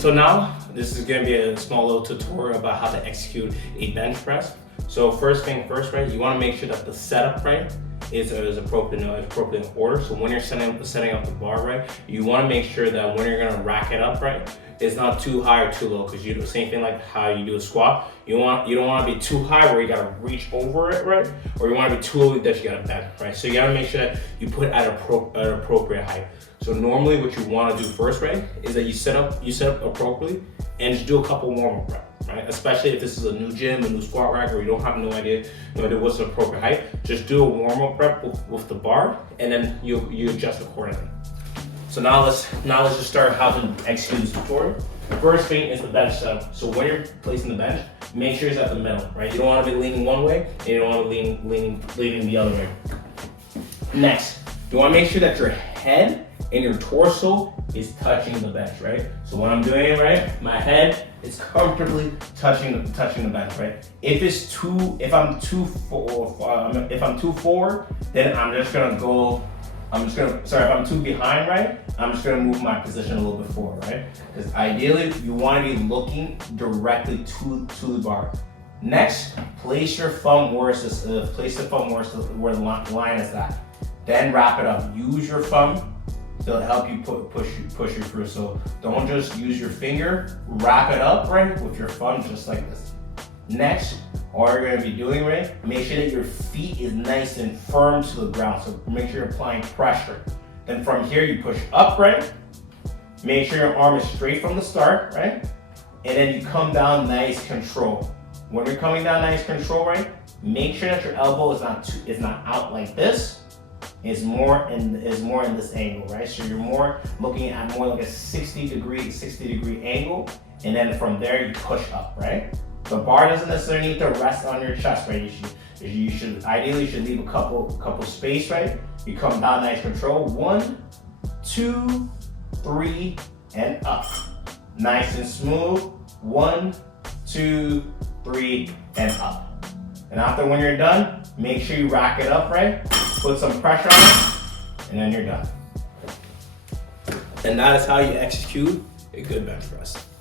So now, this is gonna be a small little tutorial about how to execute a bench press. So first thing first, right, you wanna make sure that the setup, right, is appropriate in order. So when you're setting up the bar, right, you wanna make sure that when you're gonna rack it up, right, it's not too high or too low, because you do the same thing like how you do a squat. You don't wanna be too high where you gotta reach over it, right? Or you wanna be too low that you gotta bend, right? So you gotta make sure that you put at an appropriate height. So normally what you wanna do first, right, is that you set up appropriately and just do a couple warm-up reps, right? Especially if this is a new gym, a new squat rack, or you don't have no idea what's the appropriate height. Just do a warm-up rep with the bar, and then you adjust accordingly. So now let's just start how to execute this tutorial. The first thing is the bench setup. So when you're placing the bench, make sure it's at the middle, right? You don't want to be leaning one way, and you don't want to be leaning the other way. Next, you want to make sure that your head and your torso is touching the bench, right? So when I'm doing it, right, my head is comfortably touching the bench, right? If I'm too forward, then if I'm too behind, right, I'm just gonna move my position a little bit forward, right? Because ideally, you wanna be looking directly to the bar. Next, place your thumb where where the line is at. Then wrap it up. Use your thumb to help you push you through. So don't just use your finger, wrap it up, right, with your thumb just like this. Next, all you're gonna be doing, right, make sure that your feet is nice and firm to the ground. So make sure you're applying pressure. Then from here, you push up, right? Make sure your arm is straight from the start, right? And then you come down nice control. When you're coming down nice control, right, make sure that your elbow is not out like this. Is more in this angle, right? So you're more looking at more like a 60 degree angle, and then from there you push up, right? The bar doesn't necessarily need to rest on your chest, right? You should ideally leave a couple space, right? You come down nice control. 1, 2, 3, and up. Nice and smooth. 1, 2, 3, and up. And after when you're done, make sure you rack it up, right? Put some pressure on it, and then you're done. And that is how you execute a good bench press.